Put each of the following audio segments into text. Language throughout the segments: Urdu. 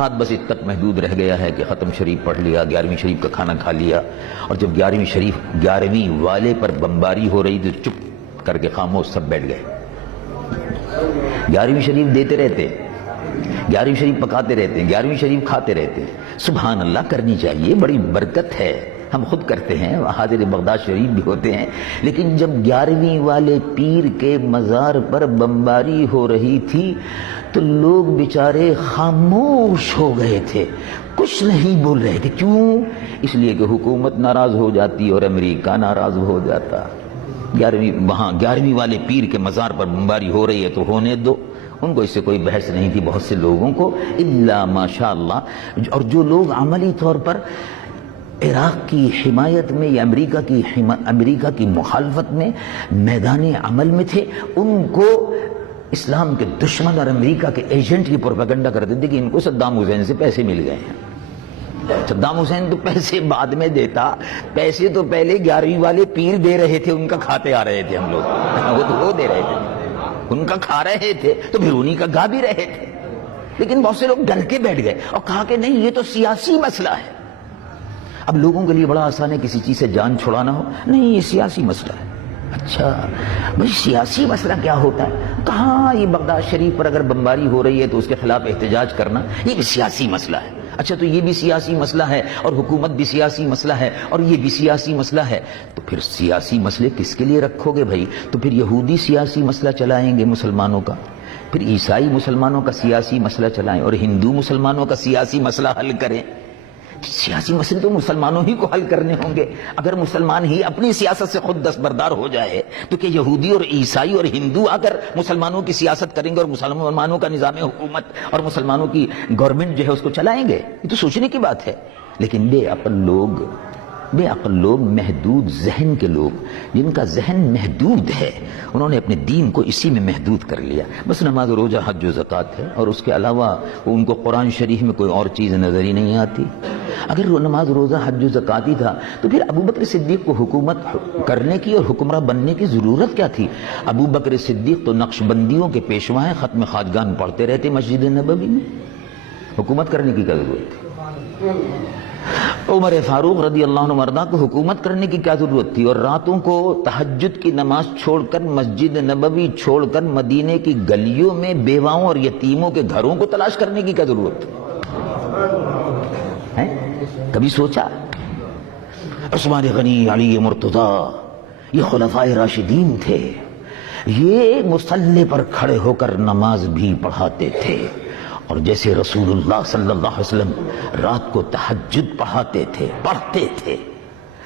ہاتھ بس اب تک محدود رہ گیا ہے کہ ختم شریف پڑھ لیا، 11ویں شریف کا کھانا کھا لیا، اور جب 11ویں والے پر بمباری ہو رہی تو چپ کر کے خاموش سب بیٹھ گئے۔ 11ویں شریف دیتے رہتے، 11ویں شریف پکاتے رہتے، 11ویں شریف کھاتے رہتے۔ سبحان اللہ، کرنی چاہیے، بڑی برکت ہے، ہم خود کرتے ہیں، حاضر بغداد شریف بھی ہوتے ہیں، لیکن جب 11ویں والے پیر کے مزار پر بمباری ہو رہی تھی تو لوگ بیچارے خاموش ہو گئے تھے، کچھ نہیں بول رہے تھے۔ کیوں؟ اس لیے کہ حکومت ناراض ہو جاتی اور امریکہ ناراض ہو جاتا۔ 11ویں والے پیر کے مزار پر بمباری ہو رہی ہے تو ہونے دو، ان کو اس سے کوئی بحث نہیں تھی، بہت سے لوگوں کو، الا ماشاء اللہ۔ اور جو لوگ عملی طور پر عراق کی حمایت میں یا امریکہ کی مخالفت میں میدان عمل میں تھے، ان کو اسلام کے دشمن اور امریکہ کے ایجنٹ کی پروپیگنڈا کرتے تھے کہ ان کو صدام حسین سے پیسے مل گئے ہیں۔ صدام حسین تو پیسے بعد میں دیتا، پیسے تو پہلے 11ویں والے پیر دے رہے تھے، ان کا کھاتے آ رہے تھے ہم لوگ، وہ دے رہے تھے، ان کا کھا رہے تھے تو پھر انہی کا گا بھی رہے تھے۔ لیکن بہت سے لوگ ڈر کے بیٹھ گئے اور کہا کہ نہیں، یہ تو سیاسی مسئلہ ہے۔ اب لوگوں کے لیے بڑا آسان ہے کسی چیز سے جان چھڑانا ہو، نہیں یہ سیاسی مسئلہ ہے۔ اچھا بھائی، سیاسی مسئلہ کیا ہوتا ہے؟ کہاں یہ بغداد شریف پر اگر بمباری ہو رہی ہے تو اس کے خلاف احتجاج کرنا یہ بھی سیاسی مسئلہ ہے۔ اچھا تو یہ بھی سیاسی مسئلہ ہے اور حکومت بھی سیاسی مسئلہ ہے اور یہ بھی سیاسی مسئلہ ہے، تو پھر سیاسی مسئلے کس کے لیے رکھو گے بھائی؟ تو پھر یہودی سیاسی مسئلہ چلائیں گے مسلمانوں کا، پھر عیسائی مسلمانوں کا سیاسی مسئلہ چلائیں، اور ہندو مسلمانوں کا سیاسی مسئلہ حل کریں۔ سیاسی مسئلے تو مسلمانوں ہی کو حل کرنے ہوں گے۔ اگر مسلمان ہی اپنی سیاست سے خود دستبردار ہو جائے تو کہ یہودی اور عیسائی اور ہندو آ کر مسلمانوں کی سیاست کریں گے اور مسلمانوں کا نظام حکومت اور مسلمانوں کی گورنمنٹ جو ہے اس کو چلائیں گے؟ یہ تو سوچنے کی بات ہے۔ لیکن بے عقل لوگ، محدود ذہن کے لوگ، جن کا ذہن محدود ہے، انہوں نے اپنے دین کو اسی میں محدود کر لیا، بس نماز روزہ حج و زکوٰۃ ہے، اور اس کے علاوہ ان کو قرآن شریف میں کوئی اور چیز نظر ہی نہیں آتی۔ اگر نماز روزہ حج و زکوٰۃ ہی تھا تو پھر ابو بکر صدیق کو حکومت کرنے کی اور حکمراں بننے کی ضرورت کیا تھی؟ ابو بکر صدیق تو نقش بندیوں کے پیشوا ہیں، ختم خواجگان پڑھتے رہتے مسجد نبوی میں، حکومت کرنے کی کیا ضرورت تھی؟ عمر فاروق رضی اللہ عنہ مرضا کو حکومت کرنے کی کیا ضرورت تھی؟ اور راتوں کو تہجد کی نماز چھوڑ کر، مسجد نبوی چھوڑ کر، مدینے کی گلیوں میں بیواؤں اور یتیموں کے گھروں کو تلاش کرنے کی کیا ضرورت تھی؟ کبھی سوچا؟ عثمان غنی، علی مرتضیٰ، یہ خلفائے راشدین تھے، یہ مصلی پر کھڑے ہو کر نماز بھی پڑھاتے تھے، اور جیسے رسول اللہ صلی اللہ علیہ وسلم رات کو تہجد پڑھتے تھے،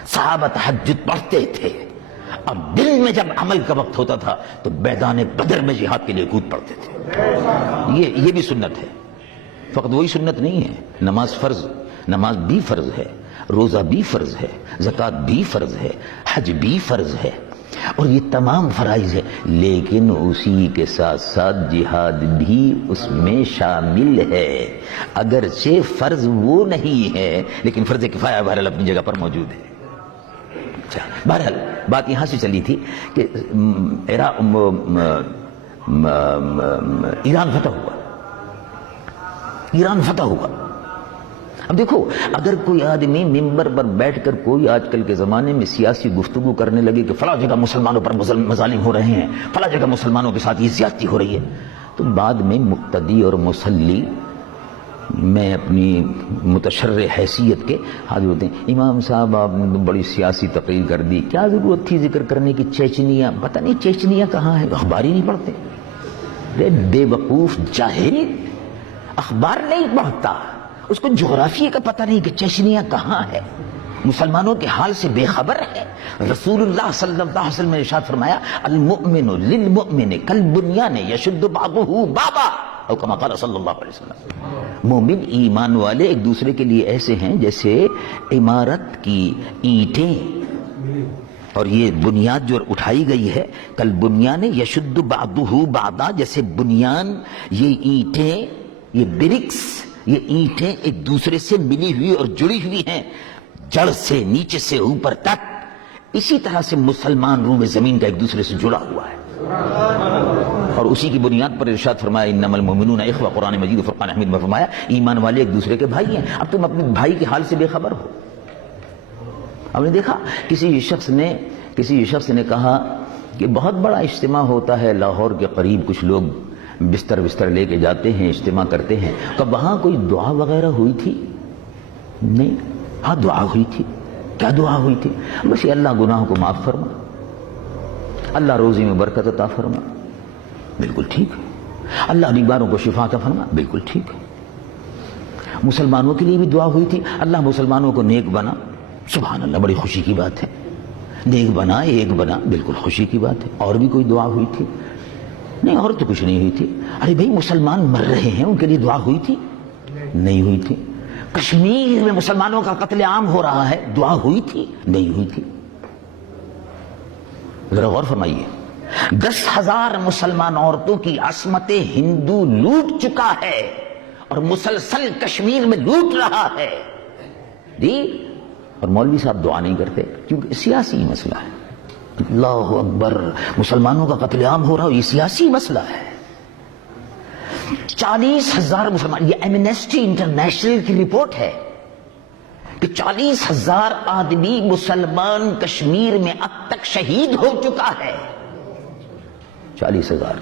صحابہ تہجد پڑھتے تھے، اور دن میں جب عمل کا وقت ہوتا تھا تو میدان بدر میں جہاد کے لیے کود پڑتے تھے۔ یہ بھی سنت ہے، فقط وہی سنت نہیں ہے، نماز بھی فرض ہے، روزہ بھی فرض ہے، زکوٰۃ بھی فرض ہے، حج بھی فرض ہے، اور یہ تمام فرائض ہے، لیکن اسی کے ساتھ ساتھ جہاد بھی اس میں شامل ہے، اگرچہ فرض وہ نہیں ہے لیکن فرض کفایہ بہرحال اپنی جگہ پر موجود ہے۔ اچھا، بہرحال بات یہاں سے چلی تھی کہ ایران فتح ہوا۔ اب دیکھو، اگر کوئی آدمی ممبر پر بیٹھ کر کوئی آج کل کے زمانے میں سیاسی گفتگو کرنے لگے کہ فلاں جگہ مسلمانوں پر مظالم ہو رہے ہیں، فلاں جگہ مسلمانوں کے ساتھ یہ زیادتی ہو رہی ہے، تو بعد میں مقتدی اور مسلی میں اپنی متشرع حیثیت کے حاضر ہوتے ہیں، امام صاحب آپ نے بڑی سیاسی تقریر کر دی، کیا ضرورت تھی ذکر کرنے کی؟ چیچنیا، پتہ نہیں چیچنیا کہاں ہے، اخبار ہی نہیں پڑھتے، بے وقوف جاہل، اخبار نہیں پڑھتا، اس کو جغرافیے کا پتہ نہیں کہ چیچنیا کہاں ہے، مسلمانوں کے حال سے بے خبر ہے۔ رسول اللہ صلی اللہ علیہ وسلم نے ارشاد فرمایا، المؤمن للمؤمن کالبنیان یشد بعضہ بعضا، او کما قال صلی اللہ علیہ وسلم۔ مومن ایمان والے ایک دوسرے کے لیے ایسے ہیں جیسے عمارت کی اینٹیں، اور یہ بنیاد جو اٹھائی گئی ہے، کالبنیان یشد بعضہ بعضا، جیسے بنیان، یہ اینٹیں، یہ برکس، یہ اینٹیں ایک دوسرے سے ملی ہوئی اور جڑی ہوئی ہیں، جڑ سے نیچے سے اوپر تک، اسی طرح سے مسلمان روح زمین کا ایک دوسرے سے جڑا ہوا ہے۔ اور اسی کی بنیاد پر ارشاد فرمایا انما المؤمنون اخوہ، قرآن مجید فرقان حمید میں فرمایا ایمان والے ایک دوسرے کے بھائی ہیں۔ اب تم اپنے بھائی کے حال سے بے خبر ہو۔ ہم نے دیکھا کسی شخص نے کہا کہ بہت بڑا اجتماع ہوتا ہے لاہور کے قریب، کچھ لوگ بستر لے کے جاتے ہیں، اجتماع کرتے ہیں، کہ وہاں کوئی دعا وغیرہ ہوئی تھی؟ نہیں۔ ہاں دعا ہوئی تھی۔ کیا دعا ہوئی تھی؟ بس یہ اللہ گناہوں کو معاف فرما، اللہ روزی میں برکت عطا فرما، بالکل ٹھیک ہے۔ اللہ بیماروں کو شفا عطا فرما، بالکل ٹھیک ہے۔ مسلمانوں کے لیے بھی دعا ہوئی تھی، اللہ مسلمانوں کو نیک بنا، سبحان اللہ، بڑی خوشی کی بات ہے۔ نیک بنا، ایک بنا، بالکل خوشی کی بات ہے۔ اور بھی کوئی دعا ہوئی تھی؟ نہیں، اور تو کچھ نہیں ہوئی تھی۔ ارے بھائی مسلمان مر رہے ہیں، ان کے لیے دعا ہوئی تھی؟ نہیں ہوئی تھی۔ کشمیر میں مسلمانوں کا قتل عام ہو رہا ہے، دعا ہوئی تھی؟ نہیں ہوئی تھی۔ ذرا غور فرمائیے، 10,000 مسلمان عورتوں کی عصمت ہندو لوٹ چکا ہے اور مسلسل کشمیر میں لوٹ رہا ہے جی، اور مولوی صاحب دعا نہیں کرتے کیونکہ سیاسی مسئلہ ہے۔ اللہ اکبر، مسلمانوں کا قتل عام ہو رہا ہے، یہ سیاسی مسئلہ ہے۔ 40,000 مسلمان، یہ ایمنسٹی انٹرنیشنل کی رپورٹ ہے کہ 40,000 آدمی مسلمان کشمیر میں اب تک شہید ہو چکا ہے۔ 40,000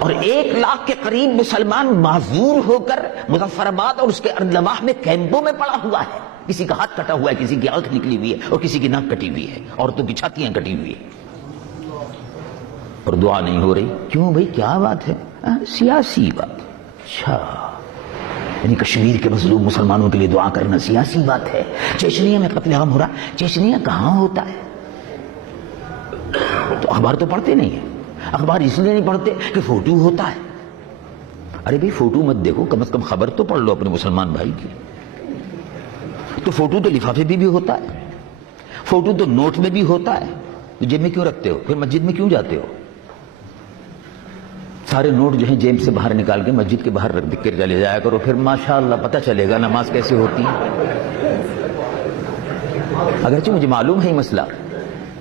اور 1 لاکھ کے قریب مسلمان معذور ہو کر مظفر آباد اور اس کے اردلواح میں کیمپوں میں پڑا ہوا ہے۔ کسی کا ہاتھ کٹا ہوا ہے، کسی کی آنکھ نکلی ہوئی ہے اور کسی کی ناک کٹی ہوئی ہے، عورتوں کی چھاتیاں کٹی ہوئی ہے، اور دعا نہیں ہو رہی۔ کیوں بھائی، کیا بات ہے؟ سیاسی بات۔ اچھا، یعنی کشمیر کے مظلوم مسلمانوں کے لیے دعا کرنا سیاسی بات ہے۔ چیچنیا میں قتل عام ہو رہا، چیچنیا کہاں ہوتا ہے؟ تو اخبار تو پڑھتے نہیں ہیں۔ اخبار اس لیے نہیں پڑھتے کہ فوٹو ہوتا ہے۔ ارے بھائی فوٹو مت دیکھو، کم از کم خبر تو پڑھ لو اپنے مسلمان بھائی کی۔ تو فوٹو تو لفافے بھی ہوتا ہے، فوٹو تو نوٹ میں بھی ہوتا ہے، تو جیب میں کیوں رکھتے ہو؟ پھر مسجد میں کیوں جاتے ہو؟ سارے نوٹ جو ہیں جیب سے باہر نکال کے مسجد کے باہر رکھ کر چلے جایا کرو، پھر ماشاءاللہ پتہ چلے گا نماز کیسے ہوتی ہے۔ اگرچہ مجھے معلوم ہے یہ مسئلہ،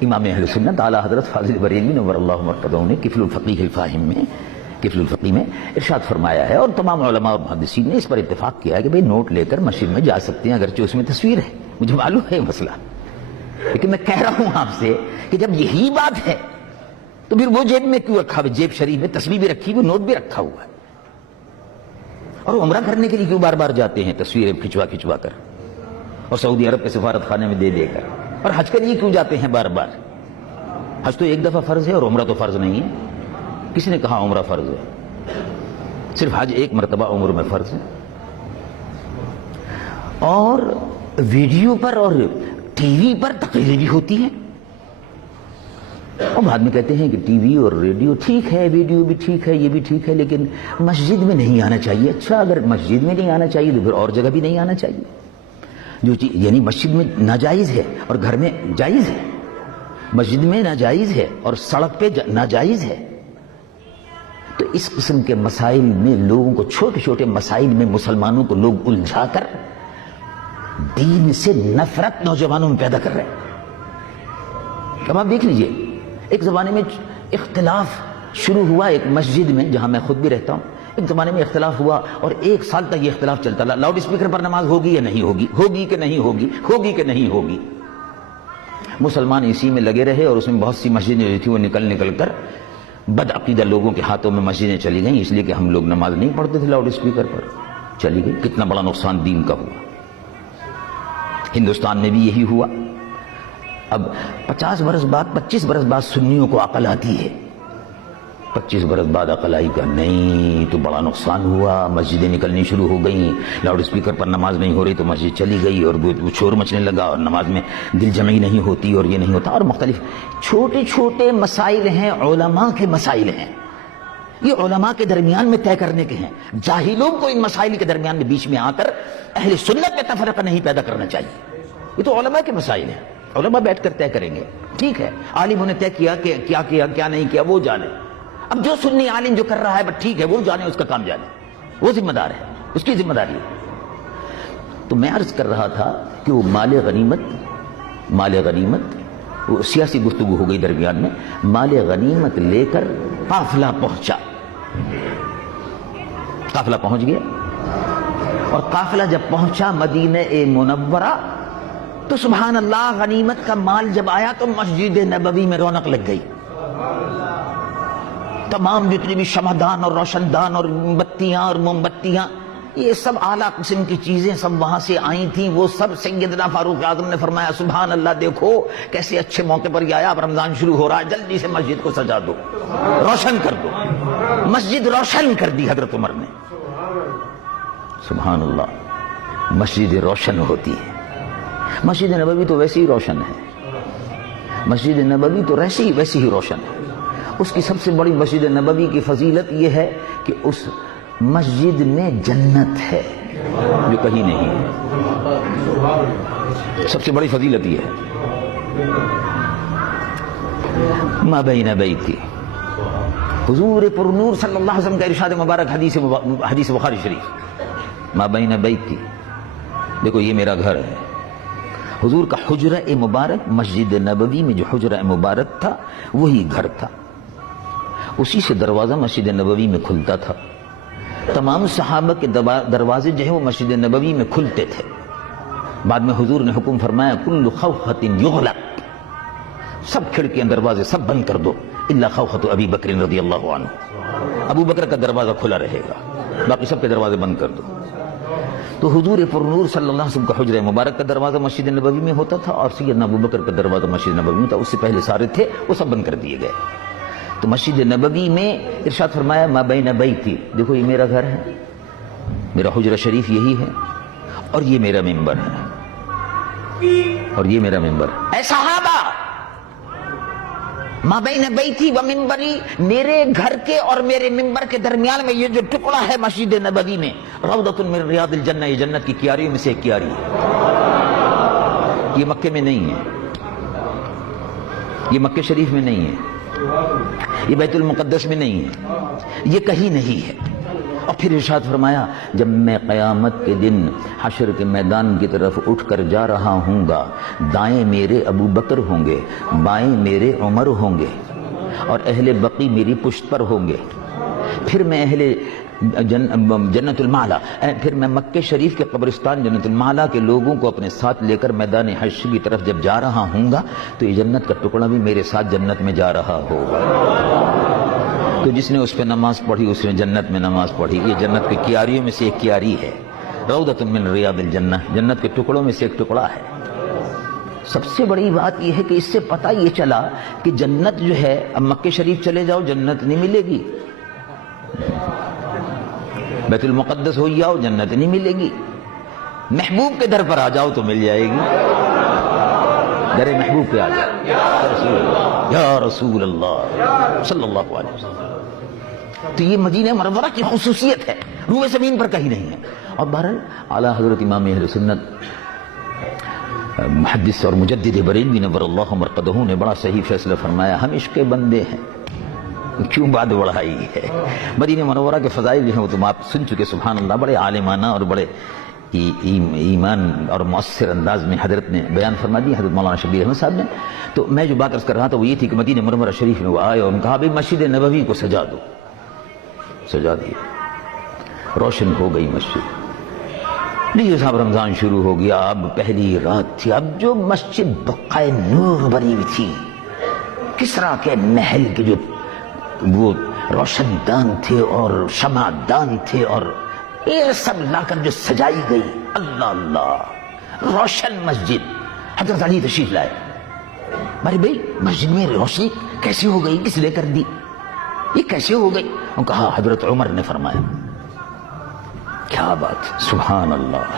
امام اہل سنت اعلیٰ حضرت فاضل بریلوی نور اللہ مرقدہ نے کفل الفقیہ الفاہم میں ارشاد فرمایا ہے، اور تمام علماء اور محدثین نے اس پر اتفاق کیا ہے کہ بھئی نوٹ لے کر مسجد میں جا سکتے ہیں، اگرچہ اس میں تصویر ہے، مجھے معلوم ہے یہ مسئلہ، لیکن میں کہہ رہا ہوں آپ سے کہ جب یہی بات ہے تو پھر وہ جیب میں کیوں رکھا ہوا؟ جیب شریف میں تصویر بھی رکھی ہوئی، نوٹ بھی رکھا ہوا ہے، اور عمرہ کرنے کے لیے کیوں بار بار جاتے ہیں تصویریں کھچوا کر، اور سعودی عرب کے سفارت خانے میں دے کر، اور حج کے لیے کیوں جاتے ہیں بار بار؟ حج تو ایک دفعہ فرض ہے اور عمرہ تو فرض نہیں ہے۔ کس نے کہا عمرہ فرض ہے؟ صرف حج ایک مرتبہ عمر میں فرض ہے۔ اور ویڈیو پر اور ٹی وی پر تقریریں بھی ہوتی ہیں، اور بعد میں کہتے ہیں کہ ٹی وی اور ریڈیو ٹھیک ہے، ویڈیو بھی ٹھیک ہے، یہ بھی ٹھیک ہے، لیکن مسجد میں نہیں آنا چاہیے۔ اچھا، اگر مسجد میں نہیں آنا چاہیے تو پھر اور جگہ بھی نہیں آنا چاہیے؟ جو چیز یعنی مسجد میں ناجائز ہے اور گھر میں جائز ہے، مسجد میں ناجائز ہے اور سڑک پہ ناجائز ہے، تو اس قسم کے مسائل میں لوگوں کو، چھوٹے چھوٹے مسائل میں مسلمانوں کو لوگ الجھا کر دین سے نفرت نوجوانوں میں پیدا کر رہے ہیں۔ اب آپ دیکھ لیجئے، ایک زمانے میں اختلاف شروع ہوا ایک مسجد میں جہاں میں خود بھی رہتا ہوں، ایک زمانے میں اختلاف ہوا اور 1 سال تک یہ اختلاف چلتا رہا، لاؤڈ اسپیکر پر نماز ہوگی یا نہیں ہوگی، ہوگی کہ نہیں ہوگی، ہوگی کہ نہیں ہوگی۔ مسلمان اسی میں لگے رہے اور اس میں بہت سی مسجدیں جو تھی وہ نکل کر بدعقیدہ لوگوں کے ہاتھوں میں مسجدیں چلی گئیں، اس لیے کہ ہم لوگ نماز نہیں پڑھتے تھے لاؤڈ اسپیکر پر، چلی گئی۔ کتنا بڑا نقصان دین کا ہوا۔ ہندوستان میں بھی یہی ہوا۔ اب 50 برس بعد، 25 برس بعد سنیوں کو عقل آتی ہے، 25 برس بعد عقل آئی کہ نہیں تو بڑا نقصان ہوا، مسجدیں نکلنی شروع ہو گئیں، لاؤڈ اسپیکر پر نماز نہیں ہو رہی تو مسجد چلی گئی اور وہ شور مچنے لگا اور نماز میں دل جمعی نہیں ہوتی اور یہ نہیں ہوتا، اور مختلف چھوٹے چھوٹے مسائل ہیں، علماء کے مسائل ہیں، یہ علماء کے درمیان میں طے کرنے کے ہیں۔ جاہلوں کو ان مسائل کے درمیان میں بیچ میں آ کر اہل سنت میں تفرقہ نہیں پیدا کرنا چاہیے۔ یہ تو علماء کے مسائل ہیں، علماء بیٹھ کر طے کریں گے، ٹھیک ہے، عالموں نے طے کیا کہ کیا کیا کیا نہیں کیا وہ جانے۔ اب جو سنی عالم جو کر رہا ہے بس ٹھیک ہے، وہ جانے، اس کا کام جانے، وہ ذمہ دار ہے، اس کی ذمہ داری ہے۔ تو میں عرض کر رہا تھا کہ وہ مال غنیمت وہ سیاسی گفتگو ہو گئی درمیان میں. مال غنیمت لے کر قافلہ پہنچا. قافلہ پہنچ گیا اور قافلہ جب پہنچا مدینہ منورہ تو سبحان اللہ غنیمت کا مال جب آیا تو مسجد نبوی میں رونق لگ گئی. تمام جتنی بھی شمعدان اور روشن دان اور بتیاں اور موم بتیاں یہ سب اعلیٰ قسم کی چیزیں سب وہاں سے آئی تھیں. وہ سب سیدنا فاروق اعظم نے فرمایا سبحان اللہ دیکھو کیسے اچھے موقع پر یہ آیا. اب رمضان شروع ہو رہا ہے, جلدی سے مسجد کو سجا دو, روشن کر دو. مسجد روشن کر دی حضرت عمر نے. سبحان اللہ, مسجد روشن ہوتی ہے. مسجد نبوی تو ویسے ہی روشن ہے. مسجد نبوی تو ویسی ہی روشن ہے. اس کی سب سے بڑی مسجد نبوی کی فضیلت یہ ہے کہ اس مسجد میں جنت ہے جو کہیں نہیں ہے. سب سے بڑی فضیلت یہ ہے. ما بین بیتی, حضور پر نور صلی اللہ علیہ وسلم کا ارشاد مبارک حدیث بخاری شریف, ما بین بیتی, دیکھو یہ میرا گھر ہے. حضور کا حجرہ مبارک مسجد نبوی میں جو حجرہ مبارک تھا وہی گھر تھا. اسی سے دروازہ مسجد نبوی میں کھلتا تھا. تمام صحابہ کے دروازے جو ہے وہ مسجد نبوی میں کھلتے تھے. بعد میں حضور نے حکم فرمایا کل خوخۃ یغلق, سب کھڑکیاں دروازے سب بند کر دو الا خوخۃ ابی بکر رضی اللہ عنہ. ابو بکر کا دروازہ کھلا رہے گا, باقی سب کے دروازے بند کر دو. تو حضور پر نور صلی اللہ علیہ وسلم کا حجرہ مبارک کا دروازہ مسجد نبوی میں ہوتا تھا اور سیدنا ابو بکر کا دروازہ مسجد نبوی میں تھا. اس سے پہلے سارے تھے وہ سب بند کر دیے گئے. تو مسجد نبوی میں ارشاد فرمایا ما بین بیتی, دیکھو یہ میرا گھر ہے, میرا حجرہ شریف یہی ہے اور یہ میرا منبر ہے, اور یہ میرا منبر ہے. اے صحابہ, ما بین بیتی و منبری, میرے گھر کے اور میرے منبر کے درمیان میں یہ جو ٹکڑا ہے مسجد نبوی میں, روضۃ من ریاض الجنہ, یہ جنت کی کیاریوں میں سے ایک کیاری ہے. یہ مکے میں نہیں ہے, یہ مکہ شریف میں نہیں ہے, یہ بیت المقدس میں نہیں ہے, یہ کہیں نہیں ہے. اور پھر ارشاد فرمایا جب میں قیامت کے دن حشر کے میدان کی طرف اٹھ کر جا رہا ہوں گا, دائیں میرے ابو بکر ہوں گے, بائیں میرے عمر ہوں گے اور اہل بقی میری پشت پر ہوں گے. پھر میں اہل جنت المعلا, پھر میں مکہ شریف کے قبرستان جنت المعلا کے لوگوں کو اپنے ساتھ لے کر میدان حشر کی طرف جب جا رہا ہوں گا تو یہ جنت کا ٹکڑا بھی میرے ساتھ جنت میں جا رہا ہوگا. تو جس نے اس پہ نماز پڑھی اس نے جنت میں نماز پڑھی. یہ جنت کی کیاریوں میں سے ایک کیاری ہے, روضۃ من ریاض الجنہ, جنت کے ٹکڑوں میں سے ایک ٹکڑا ہے. سب سے بڑی بات یہ ہے کہ اس سے پتہ یہ چلا کہ جنت جو ہے, اب مکہ شریف چلے جاؤ جنت نہیں ملے گی, بیت المقدس ہو جاؤ جنت نہیں ملے گی, محبوب کے در پر آ جاؤ تو مل جائے گی. در محبوب پہ آ جاؤ, یا رسول اللہ صلی اللہ علیہ وسلم. تو یہ مدینہ منورہ کی خصوصیت ہے, روئے زمین پر کہیں نہیں ہے. اور بہرحال اعلیٰ حضرت امام اہل سنت محدث اور مجدد بریلوی نور اللہ مرقدہ نے بڑا صحیح فیصلہ فرمایا, ہم عشق کے بندے ہیں کیوں بات بڑھائی ہے. مدینہ منورہ کے فضائل جو ہیں وہ تم آپ سن چکے. سبحان اللہ, بڑے عالمانہ اور بڑے ایمان اور مؤثر انداز میں حضرت نے بیان فرما دی, حضرت مولانا شبیر احمد صاحب نے. تو میں جو بات عرض کر رہا تھا وہ یہ تھی کہ مدینہ منورہ شریف میں وہ آئے اور کہا بھائی مسجد نبوی کو سجا دو. سجا دیا, روشن ہو گئی مسجد. لیجیے صاحب رمضان شروع ہو گیا, اب پہلی رات تھی. اب جو مسجد بقائے نور بنی ہوئی تھی, کسریٰ کے محل کے جو وہ روشن دان تھے اور شمع دان تھے اور یہ سب لا کر جو سجائی گئی, اللہ اللہ روشن مسجد. حضرت علی تشریف لائے, بھائی بھائی مسجد میں روشنی کیسے ہو گئی, کس لے کر دی, یہ کیسے ہو گئی؟ اور کہا حضرت عمر نے فرمایا. کیا بات, سبحان اللہ.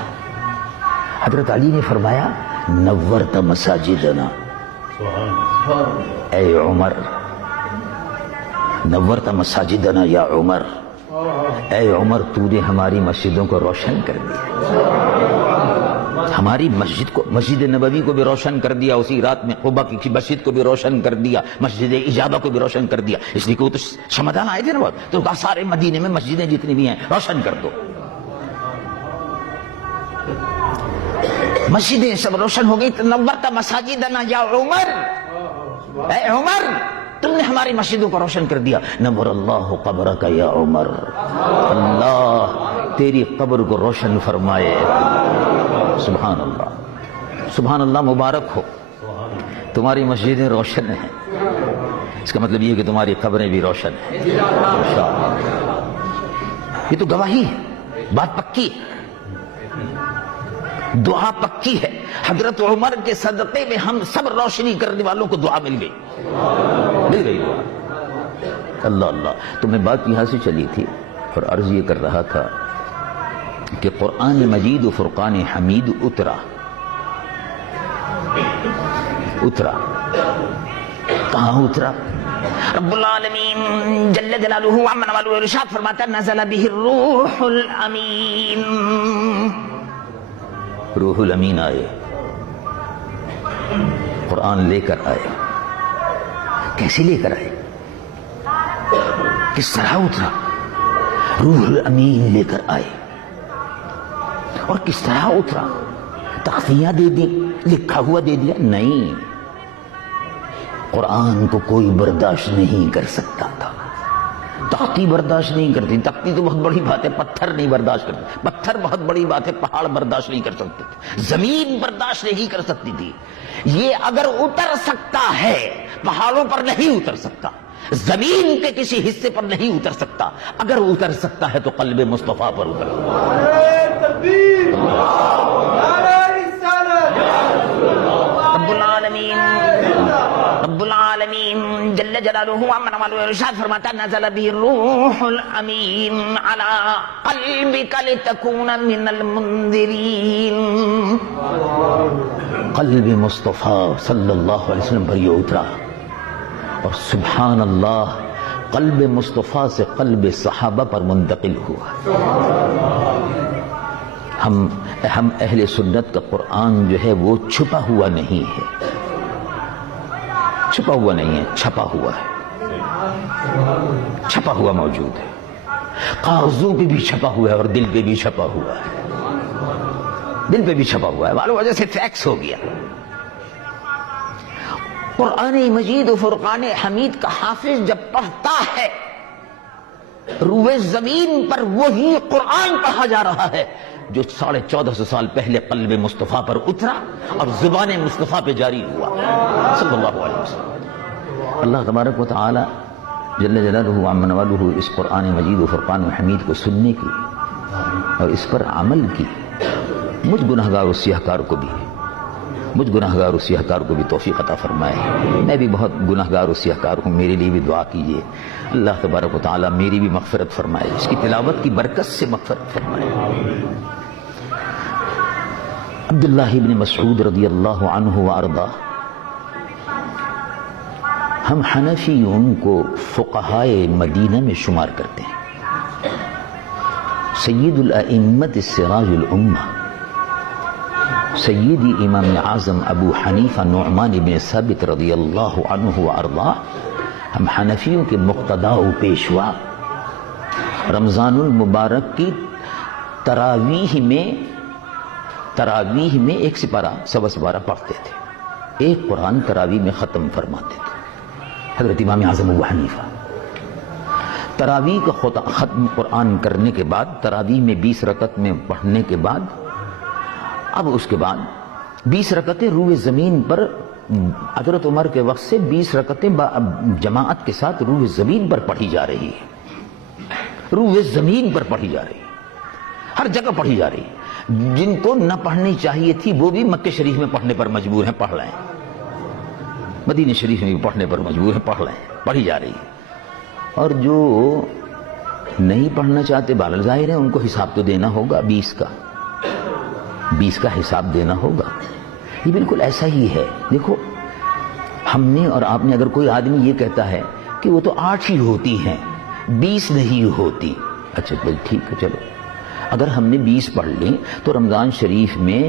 حضرت علی نے فرمایا نورت مساجدنا, اے عمر, نورت مساجدنا یا عمر, اے عمر تو نے ہماری مسجدوں کو روشن کر دیا. ہماری مسجد کو, مسجد نبوی کو بھی روشن کر دیا, اسی رات میں قباء کی مسجد کو بھی روشن کر دیا, مسجد اجابہ کو بھی روشن کر دیا. اس لیے کہ وہ تو شمعدان آئے تھے نا بہت, تو کہا سارے مدینے میں مسجدیں جتنی بھی ہیں روشن کر دو. مسجدیں سب روشن ہو گئی. نورت مساجدنا یا عمر, اے عمر تم نے ہماری مسجدوں کو روشن کر دیا. نور اللہ قبرک یا عمر, اللہ تیری قبر کو روشن فرمائے. سبحان اللہ, سبحان اللہ, مبارک ہو, تمہاری مسجدیں روشن ہیں. اس کا مطلب یہ کہ تمہاری قبریں بھی روشن ہیں. یہ تو گواہی ہے, بات پکی ہے, دعا پکی ہے. حضرت عمر کے صدقے میں ہم سب روشنی کرنے والوں کو دعا مل گئی, مل گئی دعا. اللہ اللہ. تو میں بات یہاں سے چلی تھی اور عرض یہ کر رہا تھا کہ قرآن مجید و فرقان حمید اترا کہاں اترا؟ رب العالمین جل جلالہ عم نوالہ ارشاد فرماتا نزل بہ الروح الامین. روح الامین آئے, قرآن لے کر آئے. کیسے لے کر آئے؟ کس طرح اترا؟ روح الامین لے کر آئے. اور کس طرح اترا؟ تختیاں دے دی, لکھا ہوا دے دیا؟ نہیں, قرآن کو کوئی برداشت نہیں کر سکتا تھا. تختی برداشت نہیں کرتی, تختی تو بہت بڑی بات ہے, پتھر نہیں برداشت کرتے, پتھر بہت بڑی بات ہے, پہاڑ برداشت نہیں کر سکتے تھے, زمین برداشت نہیں کر سکتی تھی. یہ اگر اتر سکتا ہے پہاڑوں پر نہیں اتر سکتا, زمین کے کسی حصے پر نہیں اتر سکتا. اگر اتر سکتا ہے تو قلب مصطفیٰ پر اتر سکتا. رب العالمین جل جلالہ عم نوالہ ارشاد فرماتا نزل بہ الروح الامین علی قلبک لتکون من المنذرین. قلب مصطفیٰ صلی اللہ علیہ وسلم پر یہ اترا, اور سبحان اللہ قلب مصطفیٰ سے قلب صحابہ پر منتقل ہوا. ہم اہل سنت کا قرآن جو ہے وہ چھپا ہوا نہیں ہے, چھپا ہوا نہیں ہے, چھپا ہوا ہے, چھپا ہوا موجود ہے. کاغذوں پہ بھی چھپا ہوا ہے اور دل پہ بھی چھپا ہوا ہے, دل پہ بھی چھپا ہوا ہے. معلوم وجہ سے فیکس ہو گیا. قرآن مجید و فرقان حمید کا حافظ جب پڑھتا ہے روئے زمین پر وہی قرآن پڑھا جا رہا ہے جو 1450 سال پہلے قلب مصطفیٰ پر اترا اور زبان مصطفیٰ پہ جاری ہوا صلی اللہ علیہ وسلم. اللہ تبارک و تعالی جل جلالہ عم نوالہ اس قرآن مجید و فرقان و حمید کو سننے کی اور اس پر عمل کی مجھ گناہگار و سیاہکار کو بھی توفیق عطا فرمائے. میں بھی بہت گناہگار و سیاہکار ہوں, میرے لیے بھی دعا کیجیے. اللہ تبارک و تعالی میری بھی مغفرت فرمائے, اس کی تلاوت کی برکت سے مغفرت فرمائے. عبداللہ ابن مسعود رضی اللہ عنہ وارضاہ, ہم حنفیوں کو فقہائے مدینہ میں شمار کرتے ہیں. سید الائمت سراج الامہ سیدی امام اعظم ابو حنیفہ نعمان بن ثابت رضی اللہ عنہ وارضاہ, ہم حنفیوں کے مقتدا و پیشوا رمضان المبارک کی تراویح میں ایک سپارہ سوا سپارہ پڑھتے تھے. ایک قرآن تراویح میں ختم فرماتے تھے. حضرت امام اعظم ابو حنیفہ تراویح کا ختم قرآن کرنے کے بعد, تراویح میں 20 رکعت میں پڑھنے کے بعد, اب اس کے بعد 20 رکعتیں روئے زمین پر, حضرت عمر کے وقت سے 20 رکعتیں جماعت کے ساتھ روئے زمین پر پڑھی جا رہی ہے, روئے زمین پر پڑھی جا رہی ہے, ہر جگہ پڑھی جا رہی ہے. جن کو نہ پڑھنی چاہیے تھی وہ بھی مکہ شریف میں پڑھنے پر مجبور ہیں, پڑھ لیں. مدینہ شریف میں بھی پڑھنے پر مجبور ہیں, پڑھ لیں, پڑھی جا رہی ہے. اور جو نہیں پڑھنا چاہتے بہرحال ظاہر ہے ان کو حساب تو دینا ہوگا, 20 کا حساب دینا ہوگا. یہ بالکل ایسا ہی ہے. دیکھو ہم نے اور آپ نے, اگر کوئی آدمی یہ کہتا ہے کہ وہ تو 8 ہی ہوتی ہیں 20 نہیں ہوتی, اچھا ٹھیک ہے چلو, اگر ہم نے 20 پڑھ لی تو رمضان شریف میں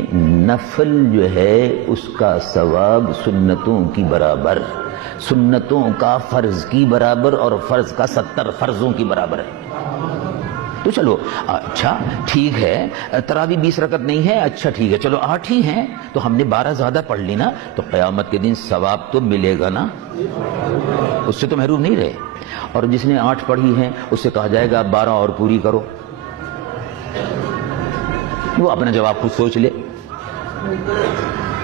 نفل جو ہے اس کا ثواب سنتوں کی برابر, سنتوں کا فرض کی برابر, اور فرض کا 70 فرضوں کی برابر ہے. تو چلو اچھا ٹھیک ہے، تراوی 20 رکعت نہیں ہے، اچھا ٹھیک ہے، چلو 8 ہی ہیں، تو ہم نے 12 زیادہ پڑھ لی نا، تو قیامت کے دن ثواب تو ملے گا نا، اس سے تو محروم نہیں رہے۔ اور جس نے 8 پڑھی ہیں اس سے کہا جائے گا 12 اور پوری کرو، وہ اپنا جواب خود سوچ لے۔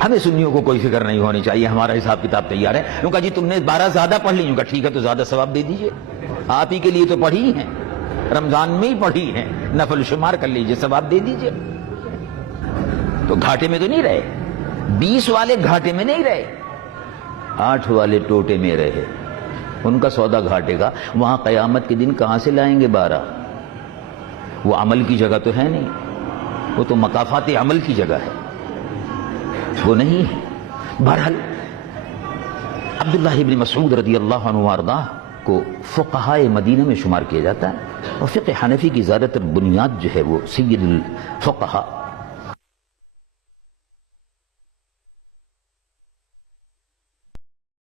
ہمیں سنیوں کو کوئی فکر نہیں ہونی چاہیے، ہمارا حساب کتاب تیار ہے۔ انہوں نے کہا جی تم نے 12 زیادہ پڑھ لی، انہوں نے کہا ٹھیک ہے تو زیادہ ثواب دے دیجئے، آپ ہی کے لیے تو پڑھی ہیں، رمضان میں ہی پڑھی ہیں، نفل شمار کر لیجئے، ثواب دے دیجئے۔ تو گھاٹے میں تو نہیں رہے، 20 والے گھاٹے میں نہیں رہے، 8 والے ٹوٹے میں رہے، ان کا سودا گھاٹے کا۔ وہاں قیامت کے دن کہاں سے لائیں گے 12؟ وہ عمل کی جگہ تو ہے نہیں، وہ تو مقافات عمل کی جگہ ہے، وہ نہیں ہے۔ بہرحال عبداللہ ابن مسعود رضی اللہ عنہ وارضاہ کو فقہائے مدینہ میں شمار کیا جاتا ہے، اور فقہ حنفی کی زیادہ تر بنیاد جو ہے وہ سید الفقہاء